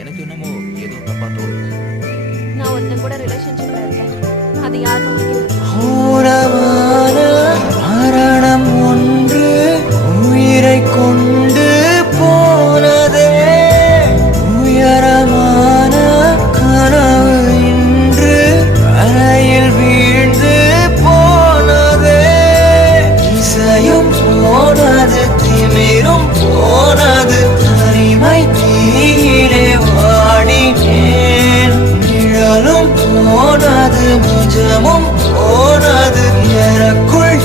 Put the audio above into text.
எனக்கு என்னமோ ஏதோ தப்பா தோணுது. நான் ஒருத்தன் கூட ரிலேஷன்ஷிப்ல இருக்கேன். அது யாருன்னு உங்களுக்கு தெரியும்? ஊனமான மரணம் ஒன்று உயிரை கொண்டு போனதே. உயரமான கனவு இன்று அறையில் வீழ்ந்து போனதே. இசையும் போனது, திமிரும் போனது, தனிமை தீயிலே வாடினேன். நிழலும் போனது, நிஜமும் போனது, எனக்குள்